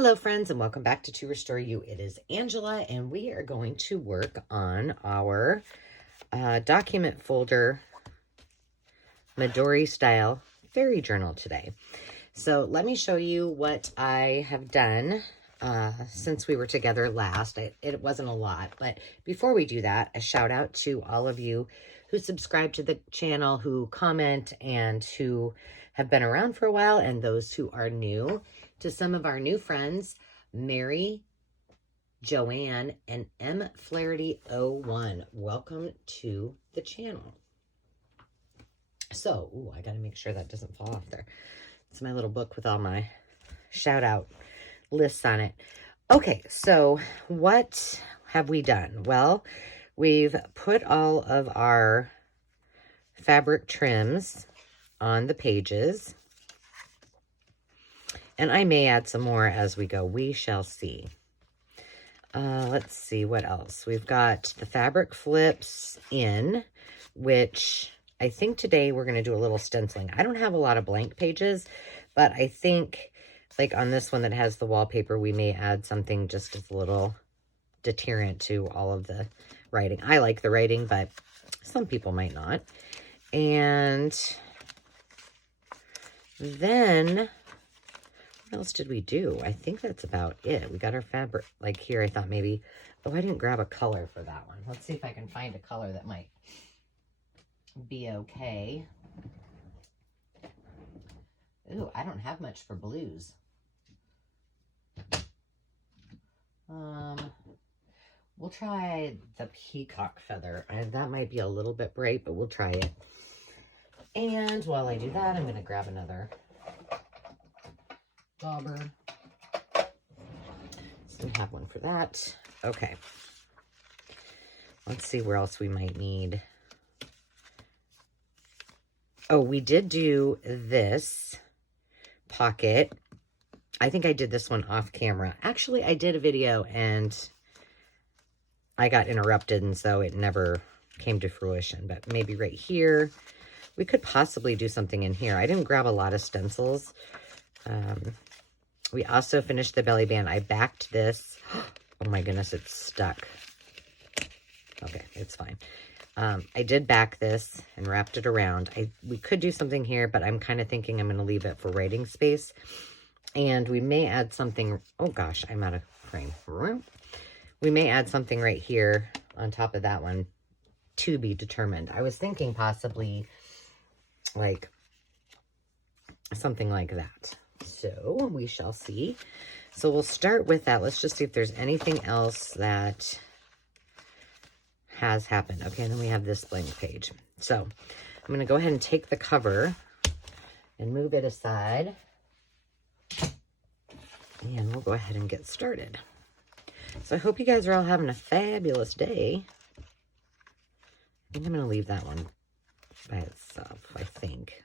Hello friends and welcome back to Restore You. It is Angela and we are going to work on our document folder Midori style fairy journal today. So let me show you what I have done since we were together last. It wasn't a lot, but before we do that, a shout out to all of you who subscribe to the channel, who comment, and who have been around for a while, and those who are new. To some of our new friends, Mary, Joanne, and M. Flaherty01. Welcome to the channel. So, ooh, I got to make sure that doesn't fall off there. It's my little book with all my shout out lists on it. Okay, so what have we done? Well, we've put all of our fabric trims on the pages. And I may add some more as we go. We shall see. Let's see what else. We've got the fabric flips in, which I think today we're going to do a little stenciling. I don't have a lot of blank pages, but I think like on this one that has the wallpaper, we may add something just as a little deterrent to all of the writing. I like the writing, but some people might not. And then what else did we do? I think that's about it. We got our fabric, like here, I thought maybe, oh, I didn't grab a color for that one. Let's see if I can find a color that might be okay. Ooh, I don't have much for blues. We'll try the peacock feather. That might be a little bit bright, but we'll try it. And while I do that, I'm going to grab another dauber. So we have one for that. Okay. Let's see where else we might need. Oh, we did do this pocket. I think I did this one off camera. Actually, I did a video and I got interrupted, and so it never came to fruition. But maybe right here, we could possibly do something in here. I didn't grab a lot of stencils. We also finished the belly band. I backed this. Oh my goodness, it's stuck. Okay, it's fine. I did back this and wrapped it around. We could do something here, but I'm kind of thinking I'm going to leave it for writing space. And we may add something. Oh gosh, I'm out of frame. We may add something right here on top of that one, to be determined. I was thinking possibly like something like that. So we shall see. So we'll start with that. Let's just see if there's anything else that has happened. Okay, and then we have this blank page. So I'm going to go ahead and take the cover and move it aside. And we'll go ahead and get started. So I hope you guys are all having a fabulous day. I think I'm going to leave that one by itself, I think.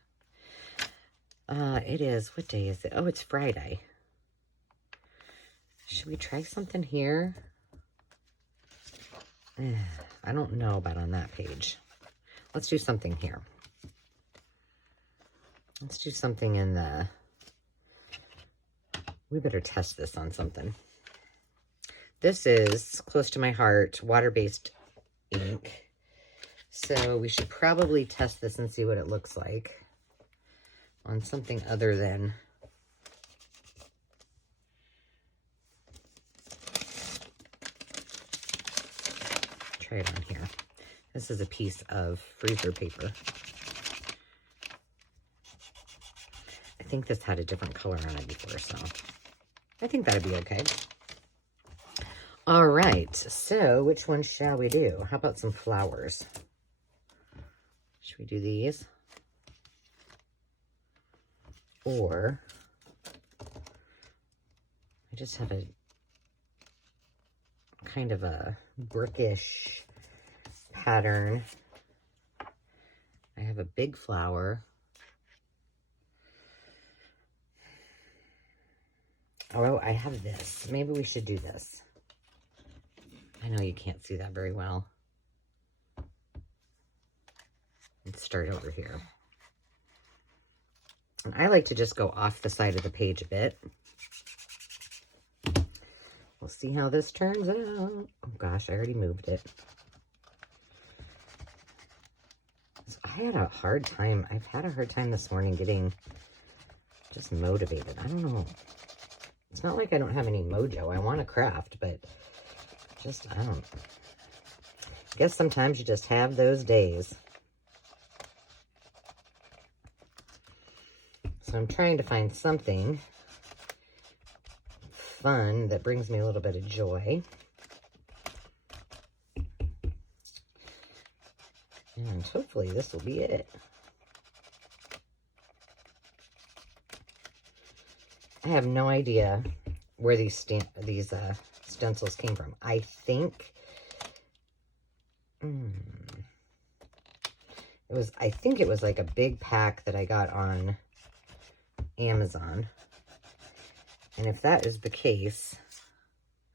It is, what day is it? Oh, it's Friday. Should we try something here? I don't know about on that page. Let's do something here. Let's do something in the, we better test this on something. This is close to my heart, water-based ink. So we should probably test this and see what it looks like on something other than try it on here. This is a piece of freezer paper. I think this had a different color on it before, so I think that'd be okay. All right, so which one shall we do? How about some flowers? Should we do these? Or I just have a kind of a brickish pattern. I have a big flower. Oh, I have this. Maybe we should do this. I know you can't see that very well. Let's start over here. And I like to just go off the side of the page a bit. We'll see how this turns out. Oh gosh, I already moved it. So I had a hard time. I've had a hard time this morning getting just motivated. I don't know. It's not like I don't have any mojo. I want to craft, but just, I don't. I guess sometimes you just have those days. So I'm trying to find something fun that brings me a little bit of joy. And hopefully this will be it. I have no idea where these stencils came from. I think it was like a big pack that I got on Amazon. And if that is the case,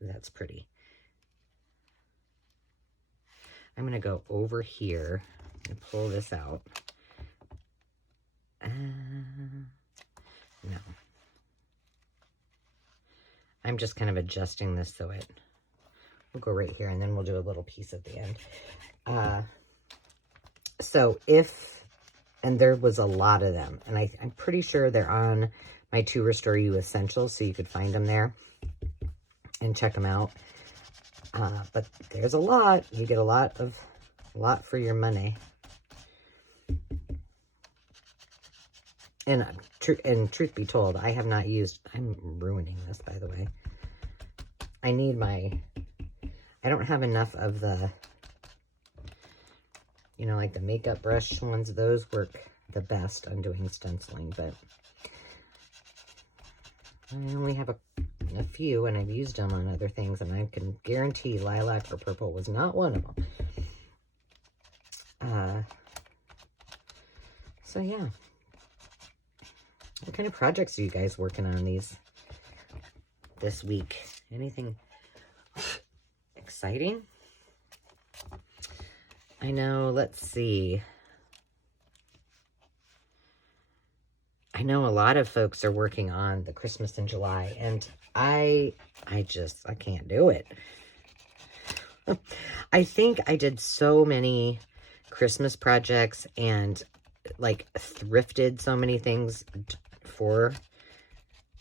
that's pretty. I'm going to go over here and pull this out. No. I'm just kind of adjusting this so we'll go right here and then we'll do a little piece at the end. And there was a lot of them, and I'm pretty sure they're on my To Restore You Essentials, so you could find them there and check them out. But there's a lot. You get a lot for your money. And truth be told, I have not used, I'm ruining this, by the way. I don't have enough of the, like the makeup brush ones. Those work the best on doing stenciling, but I only have a few, and I've used them on other things, and I can guarantee lilac or purple was not one of them. So yeah. What kind of projects are you guys working on this week? Anything exciting? I know, let's see. I know a lot of folks are working on the Christmas in July, and I can't do it. I think I did so many Christmas projects and like thrifted so many things for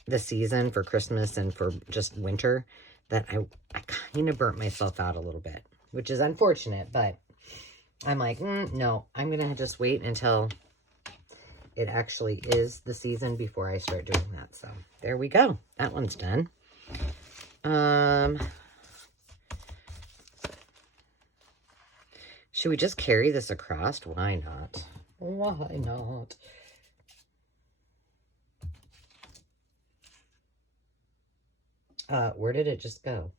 the season, for Christmas and for just winter, that I kind of burnt myself out a little bit, which is unfortunate, but I'm like, no, I'm going to just wait until it actually is the season before I start doing that. So there we go. That one's done. Should we just carry this across? Why not? Why not? Where did it just go?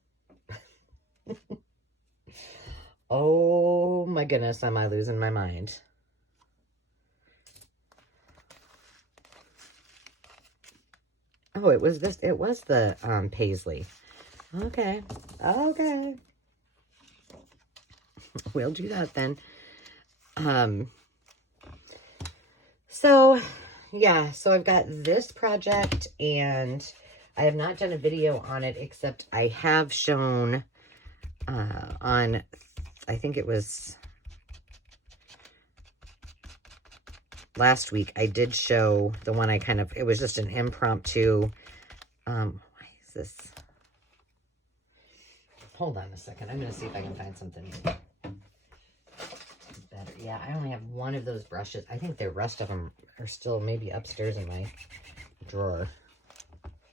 Oh my goodness, am I losing my mind? Oh, it was this. It was the paisley. Okay. Okay. We'll do that then. So yeah, so I've got this project, and I have not done a video on it, except I have shown on, I think it was last week, I did show the one it was just an impromptu, why is this? Hold on a second. I'm going to see if I can find something better. Yeah, I only have one of those brushes. I think the rest of them are still maybe upstairs in my drawer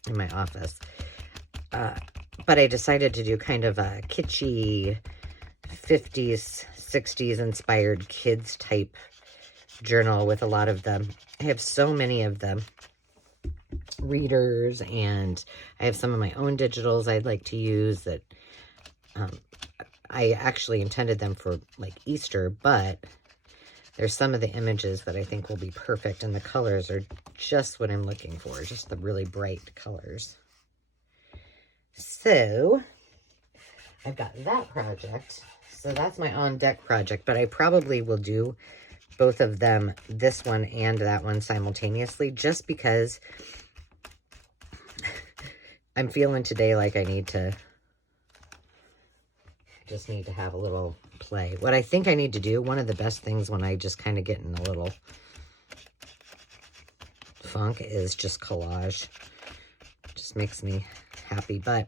in my office. But I decided to do kind of a kitschy 50s, 60s inspired kids type journal with a lot of them. I have so many of them readers, and I have some of my own digitals I'd like to use that I actually intended them for like Easter, but there's some of the images that I think will be perfect, and the colors are just what I'm looking for, just the really bright colors. So I've got that project. So that's my on deck project, but I probably will do both of them, this one and that one, simultaneously, just because I'm feeling today like I need to just need to have a little play. What I think I need to do, one of the best things when I just kind of get in a little funk is just collage. Just makes me happy. But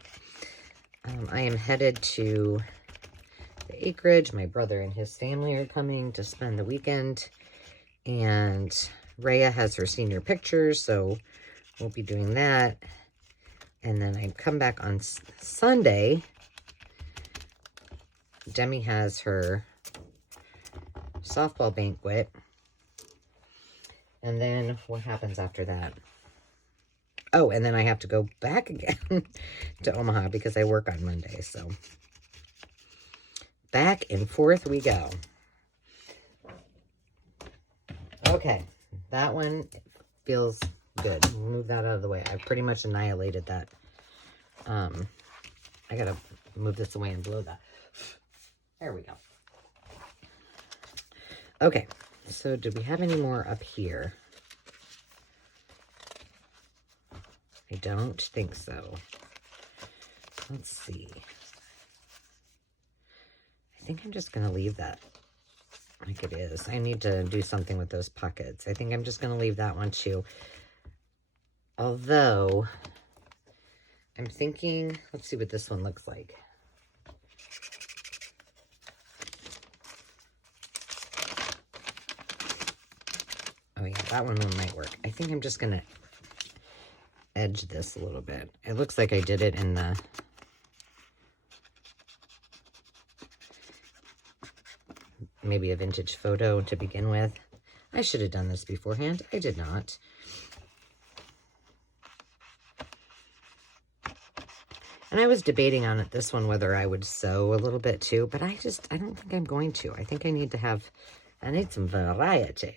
I am headed to the acreage. My brother and his family are coming to spend the weekend. And Rhea has her senior pictures, so we'll be doing that. And then I come back on Sunday. Demi has her softball banquet. And then what happens after that? Oh, and then I have to go back again to Omaha because I work on Monday. So back and forth we go. Okay, that one feels good. Move that out of the way. I pretty much annihilated that. I gotta move this away and blow that. There we go. Okay, so do we have any more up here? I don't think so. Let's see. I think I'm just gonna leave that like it is. I need to do something with those pockets. I think I'm just going to leave that one too. Although, I'm thinking, let's see what this one looks like. Oh yeah, that one might work. I think I'm just going to edge this a little bit. It looks like I did it in the maybe a vintage photo to begin with. I should have done this beforehand. I did not. And I was debating on it, this one, whether I would sew a little bit too, but I don't think I'm going to. I think I need some variety.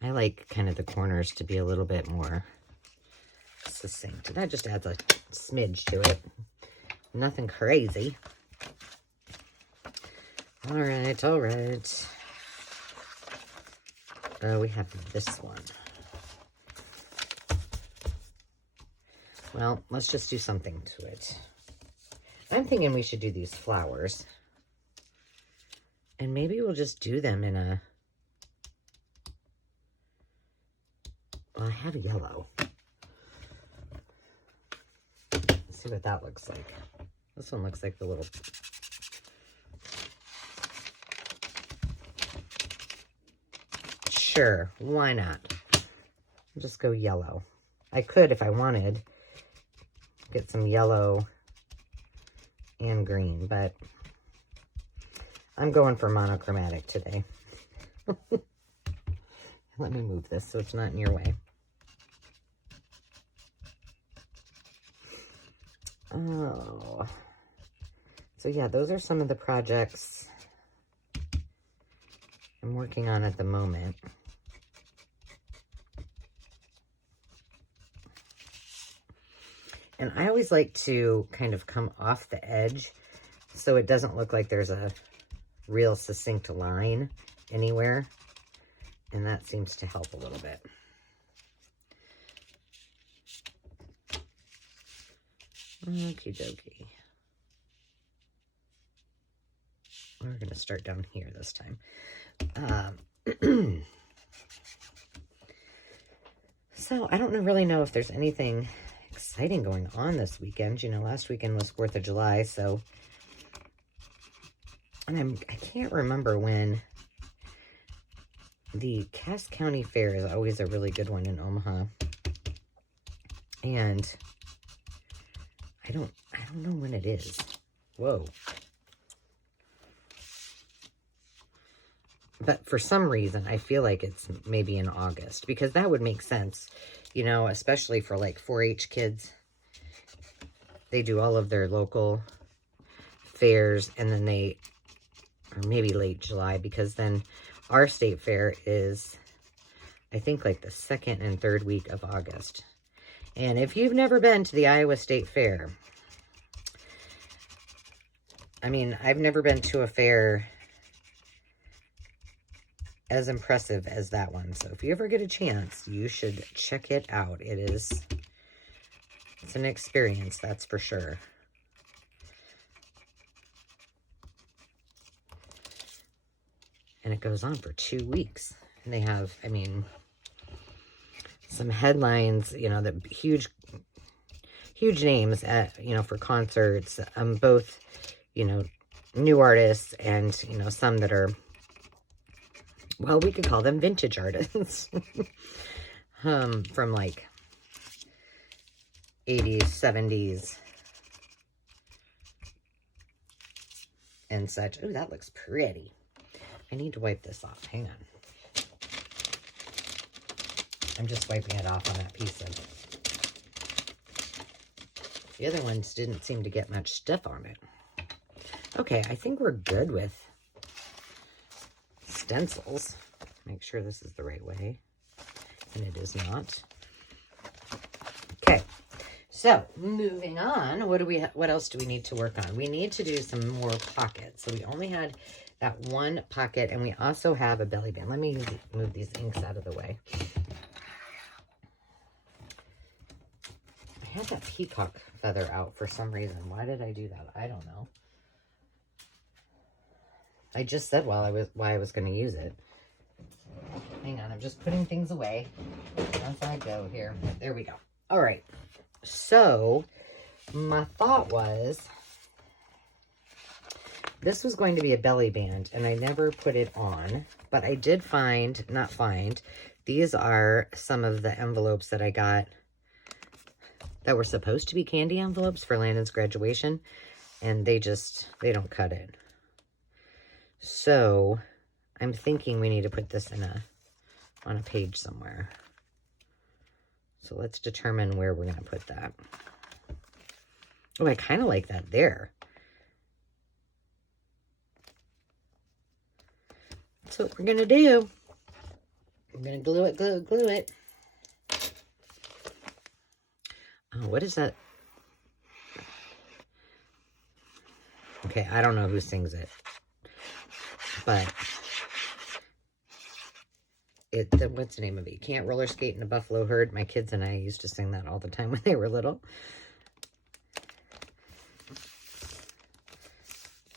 I like kind of the corners to be a little bit more succinct. That just adds a smidge to it. Nothing crazy. All right, all right. We have this one. Well, let's just do something to it. I'm thinking we should do these flowers. And maybe we'll just do them in a... Well, I have a yellow. Let's see what that looks like. This one looks like the little... Sure, why not? I'll just go yellow. I could, if I wanted, get some yellow and green, but I'm going for monochromatic today. Let me move this so it's not in your way. Oh. So yeah, those are some of the projects I'm working on at the moment. And I always like to kind of come off the edge so it doesn't look like there's a real succinct line anywhere. And that seems to help a little bit. Okie dokie. We're going to start down here this time. So I don't really know if there's anything exciting going on this weekend. You know, last weekend was 4th of July, so... And I can't remember when... The Cass County Fair is always a really good one in Omaha. And I don't know when it is. Whoa. But for some reason, I feel like it's maybe in August, because that would make sense, you know, especially for like 4-H kids. They do all of their local fairs, and then or maybe late July, because then our state fair is, I think, like the 2nd and 3rd week of August. And if you've never been to the Iowa State Fair, I mean, I've never been to a fair as impressive as that one. So if you ever get a chance, you should check it out. It's an experience, that's for sure. And it goes on for 2 weeks. And they have, I mean, some headlines, you know, the huge names at, you know, for concerts, both, you know, new artists and, you know, some that are, well, we could call them vintage artists. From like 80s, 70s, and such. Oh, that looks pretty. I need to wipe this off. Hang on. I'm just wiping it off on that piece of... The other ones didn't seem to get much stuff on it. Okay, I think we're good with stencils. Make sure this is the right way. And it is not. Okay, so moving on. What else do we need to work on? We need to do some more pockets. So we only had that one pocket, and we also have a belly band. Let me move these inks out of the way. I had that peacock feather out for some reason. Why did I do that? I don't know. I just said why I was going to use it. Hang on, I'm just putting things away as I go here. There we go. All right. So my thought was this was going to be a belly band, and I never put it on, but I did these are some of the envelopes that I got that were supposed to be candy envelopes for Landon's graduation, and they don't cut it. So I'm thinking we need to put this on a page somewhere. So let's determine where we're going to put that. Oh, I kind of like that there. That's what we're going to do. I'm going to glue it. Oh, what is that? Okay, I don't know who sings it. But what's the name of it? You can't roller skate in a buffalo herd. My kids and I used to sing that all the time when they were little.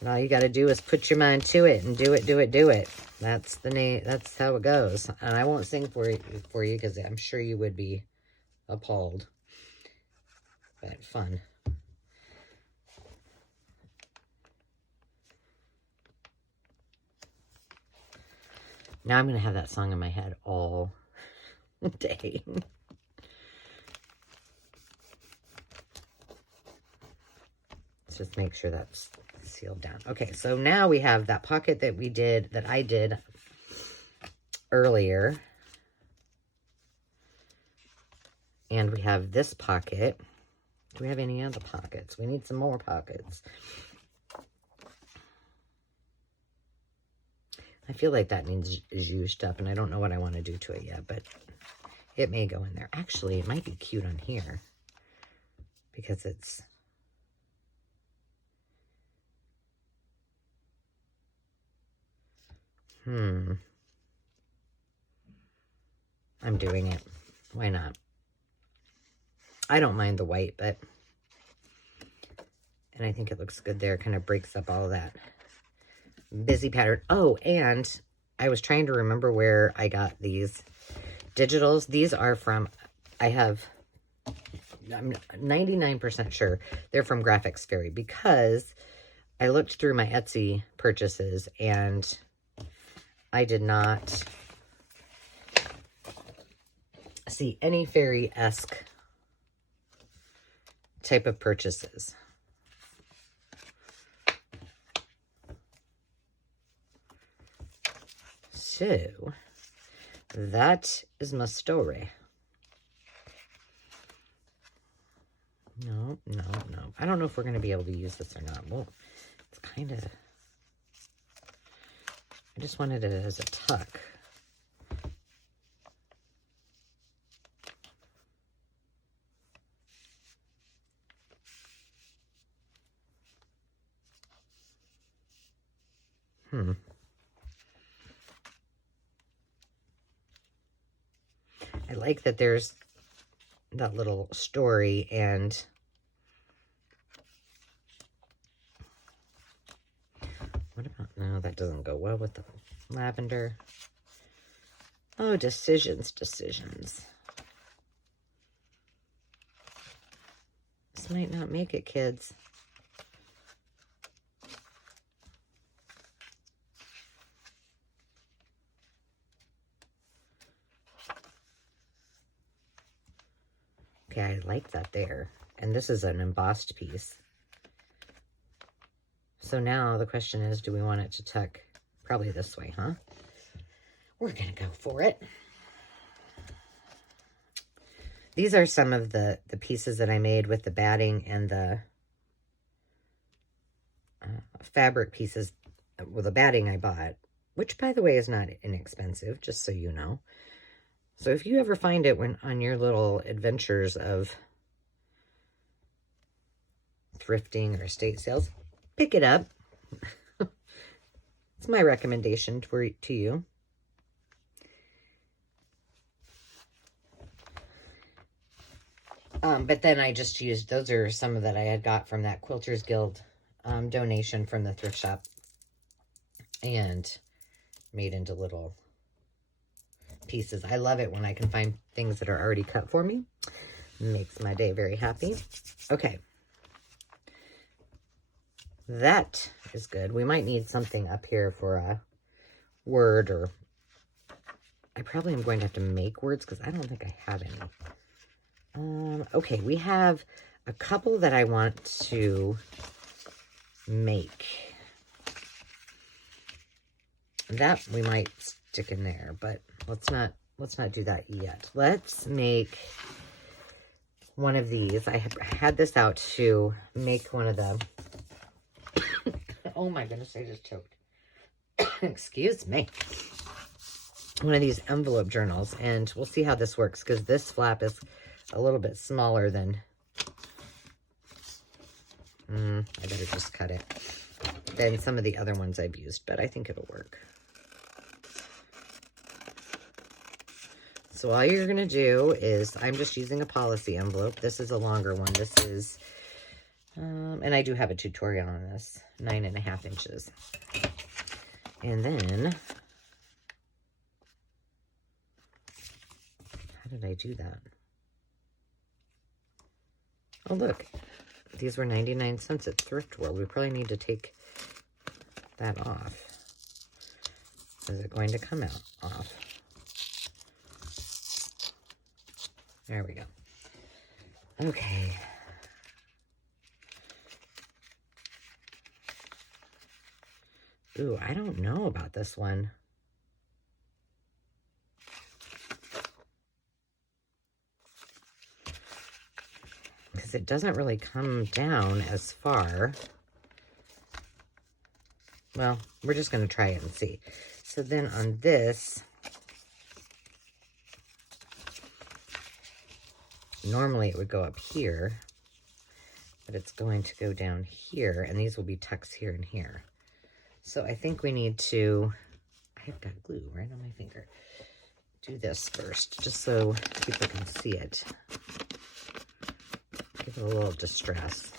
And all you got to do is put your mind to it and do it. That's the name. That's how it goes. And I won't sing for you because I'm sure you would be appalled. But fun. Now I'm going to have that song in my head all day. Let's just make sure that's sealed down. Okay, so now we have that pocket that I did earlier. And we have this pocket. Do we have any other pockets? We need some more pockets. I feel like that needs zhuzhed up, and I don't know what I want to do to it yet, but it may go in there. Actually, it might be cute on here because it's... I'm doing it. Why not? I don't mind the white, but... And I think it looks good there. Kind of breaks up all that busy pattern. Oh, and I was trying to remember where I got these digitals. These are from, I'm 99% sure they're from Graphics Fairy, because I looked through my Etsy purchases and I did not see any fairy-esque type of purchases. So, that is my story. No. I don't know if we're going to be able to use this or not. Well, it's kind of... I just wanted it as a tuck. like that there's that little story, and what about, no, that doesn't go well with the lavender. Oh, decisions. This might not make it, kids. Okay, I like that there. And this is an embossed piece. So now the question is, do we want it to tuck probably this way, huh? We're going to go for it. These are some of the pieces that I made with the batting and the fabric pieces with the batting I bought, which, by the way, is not inexpensive, just so you know. So if you ever find it when on your little adventures of thrifting or estate sales, pick it up. It's my recommendation to you. But then I just used, those are some of that I had got from that Quilters Guild donation from the thrift shop, and made into little pieces. I love it when I can find things that are already cut for me. Makes my day very happy. Okay. That is good. We might need something up here for a word, or I probably am going to have to make words because I don't think I have any. Okay, we have a couple that I want to make. That we might stick in there, but let's not do that yet. Let's make one of these. I have had this out to make one of the oh my goodness, I just choked. Excuse me. One of these envelope journals, and we'll see how this works because this flap is a little bit smaller than I better just cut it than some of the other ones I've used, but I think it'll work. So all you're going to do is, I'm just using a policy envelope. This is a longer one. This is, and I do have a tutorial on this, 9.5 inches. And then, how did I do that? Oh, look, these were 99 cents at Thrift World. We probably need to take that off. Is it going to come out off? There we go. Okay. Ooh, I don't know about this one. Because it doesn't really come down as far. Well, we're just going to try it and see. So then on this, normally it would go up here, but it's going to go down here, and these will be tucks here and here. So I think we need to, I've got glue right on my finger. Do this first, just so people can see it. Give it a little distress.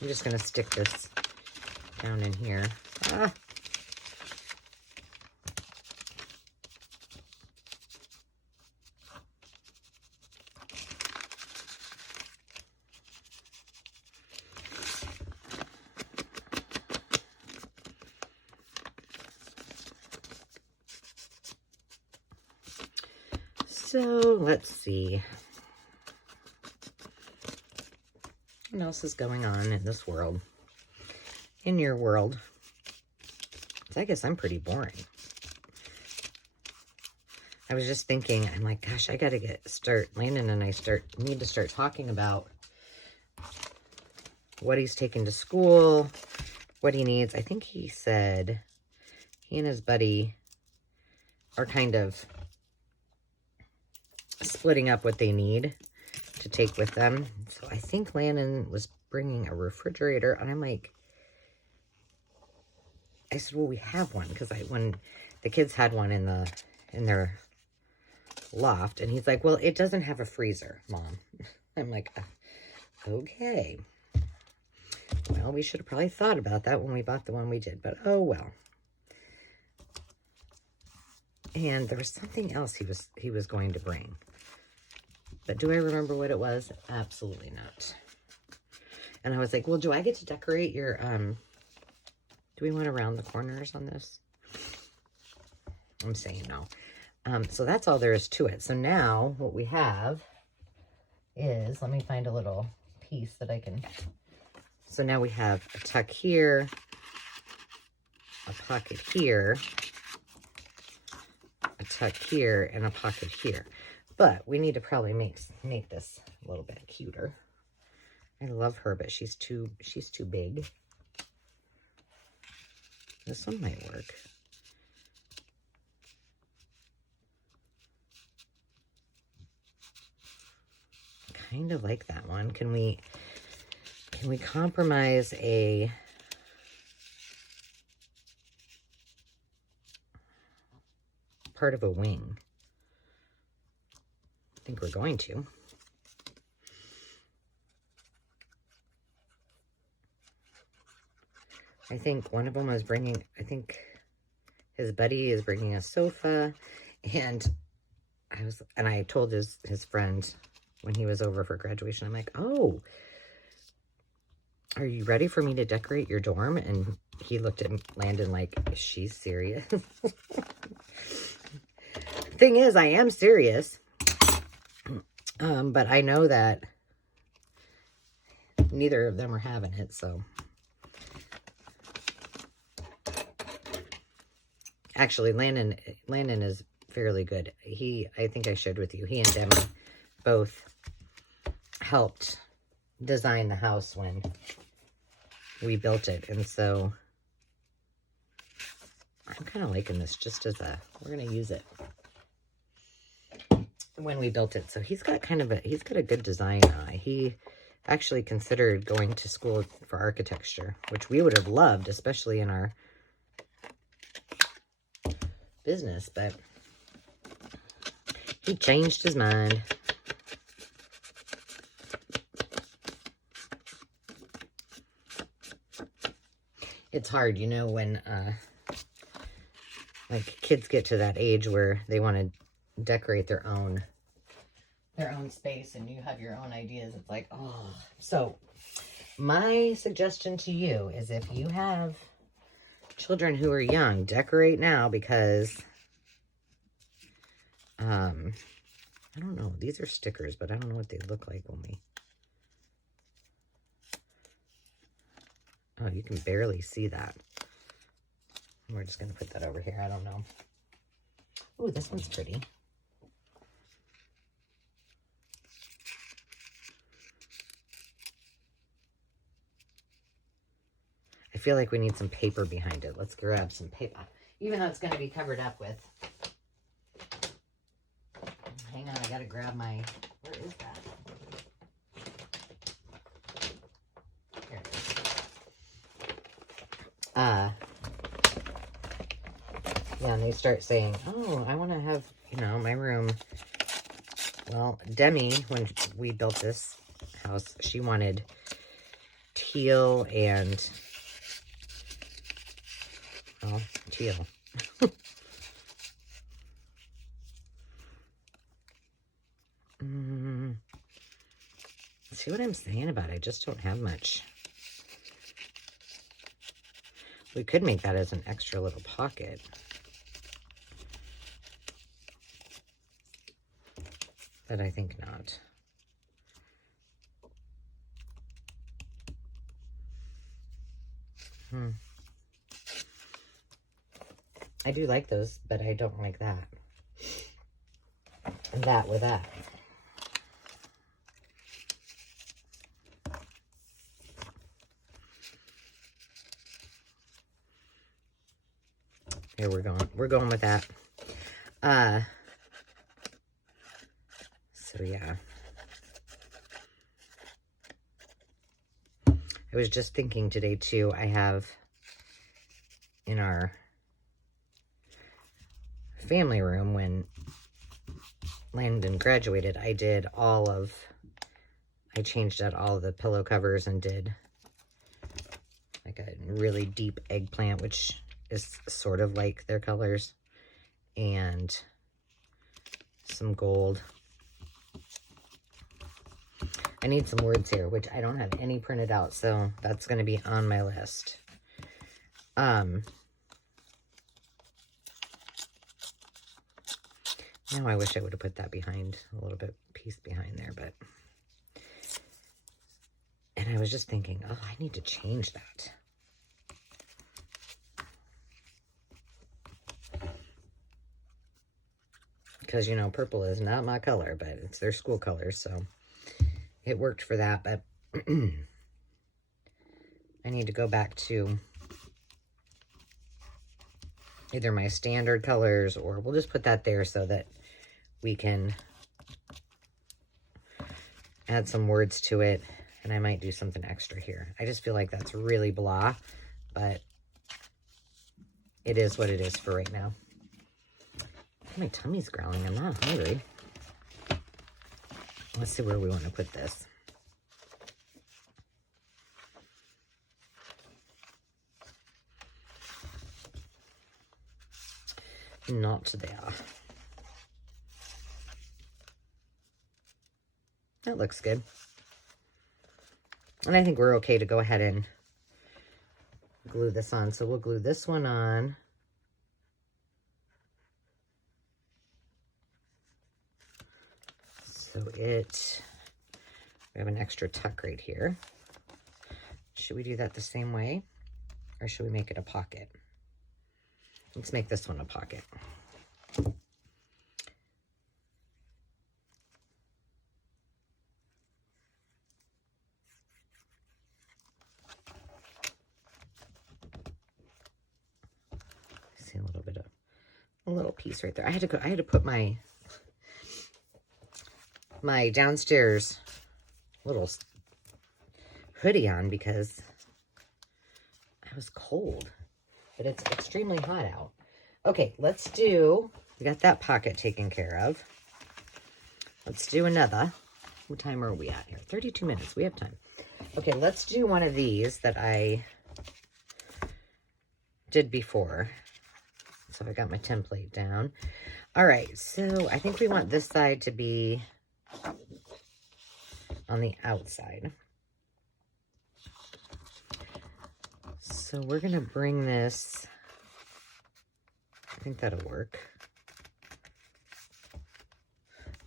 I'm just going to stick this down in here. Ah. So let's see. What else is going on in this world? In your world? I guess I'm pretty boring. I was just thinking, I'm like, gosh, I gotta Landon and I need to start talking about what he's taking to school, what he needs. I think he said he and his buddy are kind of splitting up what they need to take with them. So I think Landon was bringing a refrigerator, and I'm like, I said, well, we have one, because when the kids had one in their loft, and he's like, well, it doesn't have a freezer, Mom. I'm like, okay. Well, we should have probably thought about that when we bought the one we did, but oh well. And there was something else he was going to bring. But do I remember what it was? Absolutely not. And I was like, well, do I get to decorate your, do we want to round the corners on this? I'm saying no. So that's all there is to it. So now what we have is, let me find a little piece that I can, so now we have a tuck here, a pocket here, a tuck here, and a pocket here. But we need to probably make this a little bit cuter. I love her, but she's too big. This one might work. Kind of like that one. Can we compromise a part of a wing? I think we're going to. I think one of them was bringing, I think his buddy is bringing a sofa, and I told his friend when he was over for graduation, I'm like, oh, are you ready for me to decorate your dorm? And he looked at Landon like, is she serious? Thing is, I am serious. But I know that neither of them are having it, so. Actually, Landon is fairly good. I think I shared with you, he and Demi both helped design the house when we built it. And so I'm kind of liking this just as we're going to use it when we built it. So he's got a good design eye. He actually considered going to school for architecture, which we would have loved, especially in our business, but he changed his mind. It's hard, you know, when like kids get to that age where they want to decorate their own space, and you have your own ideas. It's like, oh. So my suggestion to you is, if you have children who are young, decorate now, because I don't know, these are stickers, but I don't know what they look like when we, oh, you can barely see that. We're just gonna put that over here. I don't know. Ooh, this one's pretty. I feel like we need some paper behind it. Let's grab some paper, even though it's going to be covered up with. Hang on, I got to grab my, where is that? Here it is. Yeah, and they start saying, oh, I want to have, you know, my room. Well, Demi, when we built this house, she wanted teal and, well, teal. See what I'm saying about it? I just don't have much. We could make that as an extra little pocket. But I think not. I do like those, but I don't like that. And that with that. Here we're going. We're going with that. So yeah. I was just thinking today too, I have in our family room when Landon graduated, I changed out all the pillow covers and did like a really deep eggplant, which is sort of like their colors, and some gold. I need some words here, which I don't have any printed out, so that's going to be on my list. Now I wish I would have put that behind, a little bit piece behind there, but... And I was just thinking, oh, I need to change that. Because, you know, purple is not my color, but it's their school colors, so it worked for that. But I need to go back to either my standard colors, or we'll just put that there so that we can add some words to it. And I might do something extra here. I just feel like that's really blah, but it is what it is for right now. My tummy's growling. I'm not hungry. Let's see where we want to put this. Not there. That looks good. And I think we're okay to go ahead and glue this on. So we'll glue this one on. So we have an extra tuck right here. Should we do that the same way? Or should we make it a pocket? Let's make this one a pocket. See a little bit of a little piece right there. I had to put my downstairs little hoodie on because I was cold, but it's extremely hot out. Okay, we got that pocket taken care of. Let's do another. What time are we at here? 32 minutes, we have time. Okay, let's do one of these that I did before. So I got my template down. All right, so I think we want this side to be on the outside. So we're going to bring this, I think that'll work.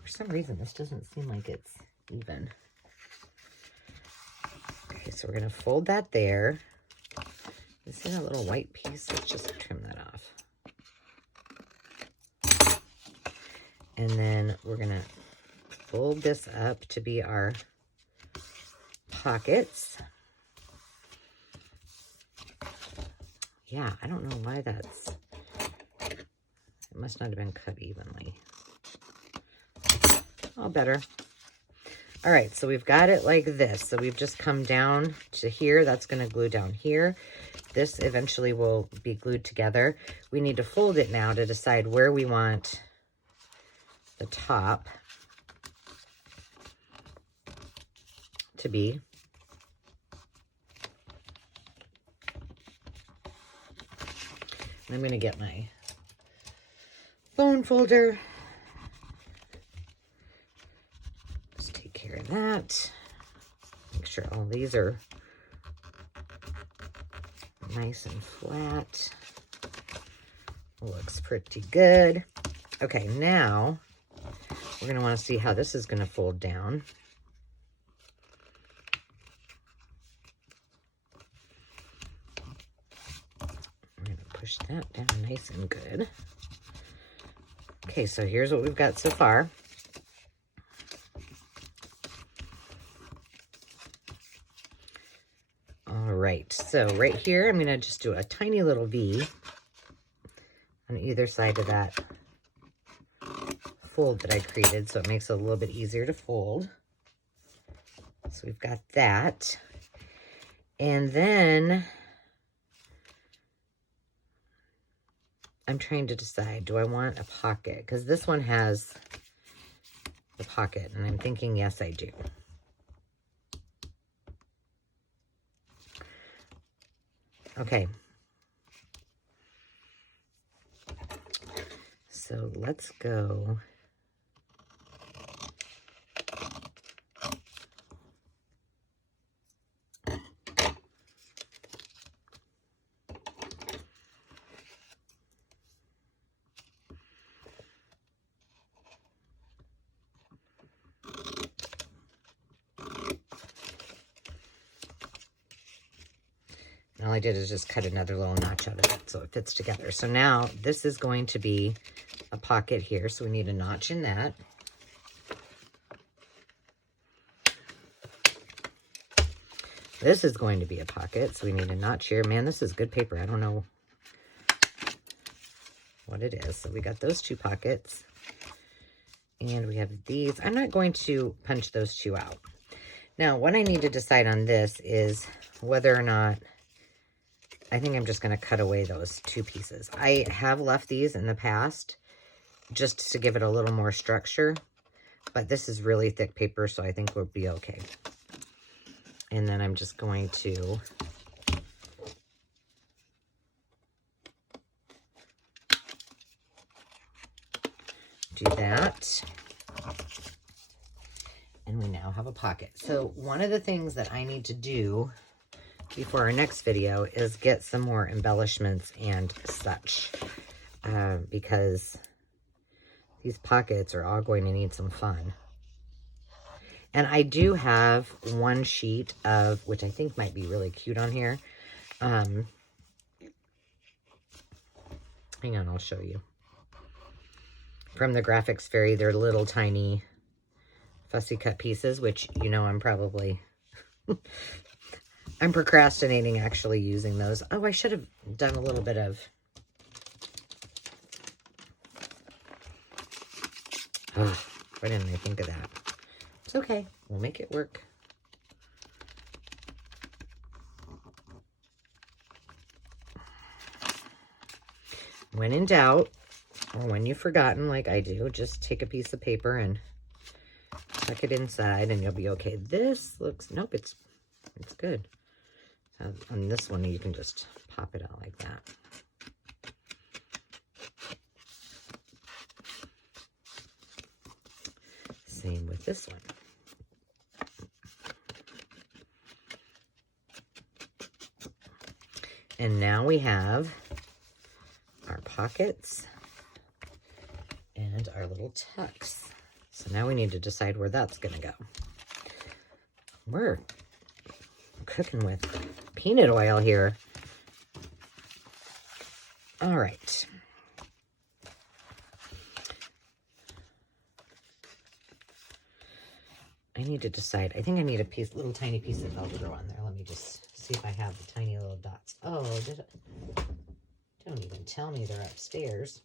For some reason, this doesn't seem like it's even. Okay, so we're going to fold that there. You see that little white piece? Let's just trim that off. And then we're going to fold this up to be our pockets. Yeah, I don't know why that's... It must not have been cut evenly. Oh, better. All right, so we've got it like this. So we've just come down to here. That's going to glue down here. This eventually will be glued together. We need to fold it now to decide where we want the top to be. I'm going to get my phone folder. Just take care of that. Make sure all these are nice and flat. Looks pretty good. Okay, now we're going to want to see how this is going to fold down. I'm going to push that down nice and good. Okay, so here's what we've got so far. All right, so right here, I'm going to just do a tiny little V on either side of that fold that I created, so it makes it a little bit easier to fold. So we've got that. And then I'm trying to decide, do I want a pocket? Because this one has the pocket, and I'm thinking, yes, I do. Okay. So let's go. All I did is just cut another little notch out of it so it fits together. So now this is going to be a pocket here. So we need a notch in that. This is going to be a pocket. So we need a notch here. Man, this is good paper. I don't know what it is. So we got those two pockets. And we have these. I'm not going to punch those two out. Now, what I need to decide on this is whether or not, I think I'm just going to cut away those two pieces. I have left these in the past just to give it a little more structure, but this is really thick paper, so I think we'll be okay. And then I'm just going to do that. And we now have a pocket. So one of the things that I need to do before our next video is get some more embellishments and such, because these pockets are all going to need some fun. And I do have one sheet of, which I think might be really cute on here. Hang on, I'll show you. From the Graphics Fairy, they're little tiny fussy cut pieces, which, you know, I'm probably... I'm procrastinating actually using those. Oh, I should have done a little bit of... Oh, why didn't I think of that? It's okay. We'll make it work. When in doubt, or when you've forgotten like I do, just take a piece of paper and tuck it inside and you'll be okay. This looks... Nope, it's good. On this one, you can just pop it out like that. Same with this one. And now we have our pockets and our little tucks. So now we need to decide where that's going to go. We're cooking with peanut oil here. All right. I need to decide. I think I need a little tiny piece of Velcro on there. Let me just see if I have the tiny little dots. Oh, did it? Don't even tell me they're upstairs.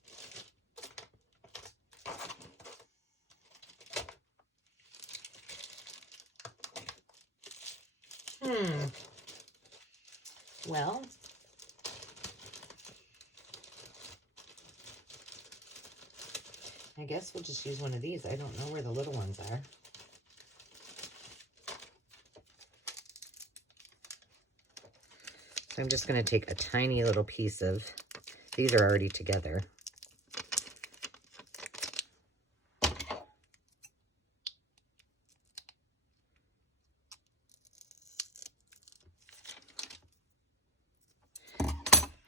Well, I guess we'll just use one of these. I don't know where the little ones are. So I'm just going to take a tiny little piece of, these are already together.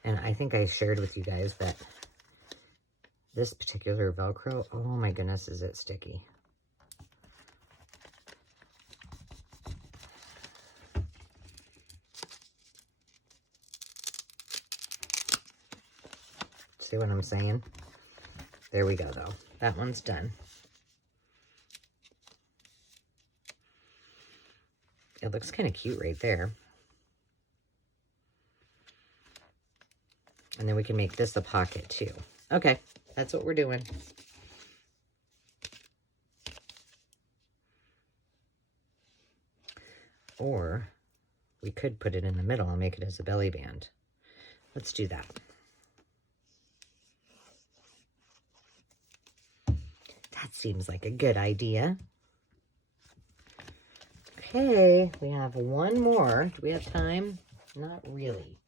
And I think I shared with you guys that this particular Velcro, oh my goodness, is it sticky. See what I'm saying? There we go, though. That one's done. It looks kind of cute right there. And then we can make this a pocket too. Okay, that's what we're doing. Or we could put it in the middle and make it as a belly band. Let's do that. That seems like a good idea. Okay, we have one more. Do we have time? Not really.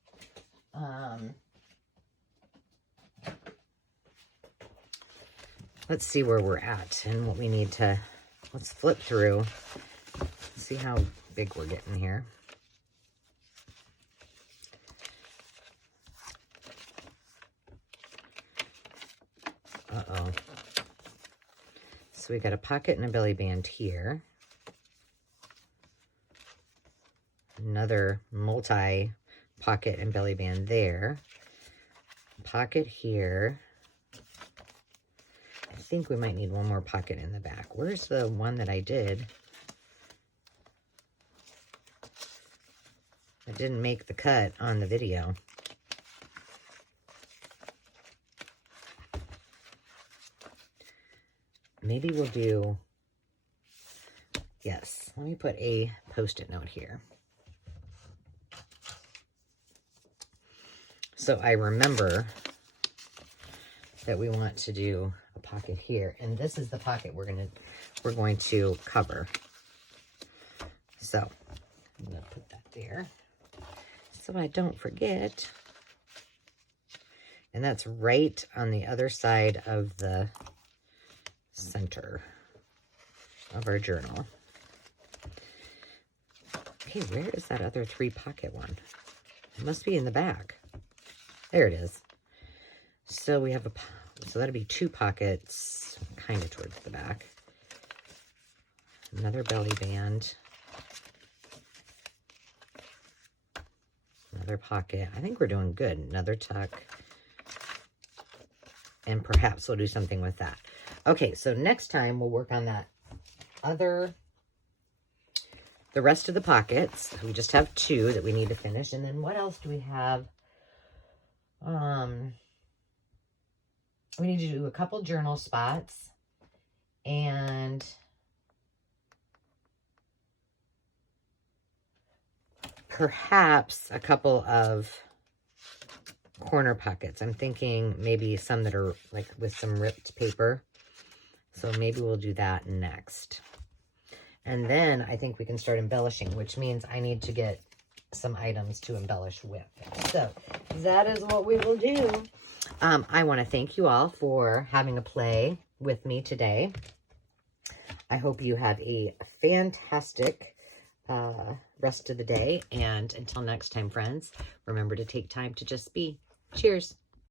Let's see where we're at and what we need to, let's flip through. See how big we're getting here. Uh-oh. So we got a pocket and a belly band here. Another multi-pocket and belly band there. Pocket here. I think we might need one more pocket in the back. Where's the one that I did? I didn't make the cut on the video. Maybe we'll do, yes, let me put a Post-it note here. So I remember that we want to do a pocket here, and this is the pocket we're going to cover. So I'm going to put that there so I don't forget. And that's right on the other side of the center of our journal. Okay, where is that other 3-pocket one? It must be in the back. There it is. So we have so that'll be 2 pockets, kind of towards the back. Another belly band. Another pocket. I think we're doing good. Another tuck. And perhaps we'll do something with that. Okay, so next time we'll work on that the rest of the pockets. We just have 2 that we need to finish. And then what else do we have? We need to do a couple journal spots and perhaps a couple of corner pockets. I'm thinking maybe some that are like with some ripped paper. So maybe we'll do that next. And then I think we can start embellishing, which means I need to get some items to embellish with. So that is what we will do. I want to thank you all for having a play with me today. I hope you have a fantastic rest of the day. And until next time, friends, remember to take time to just be. Cheers.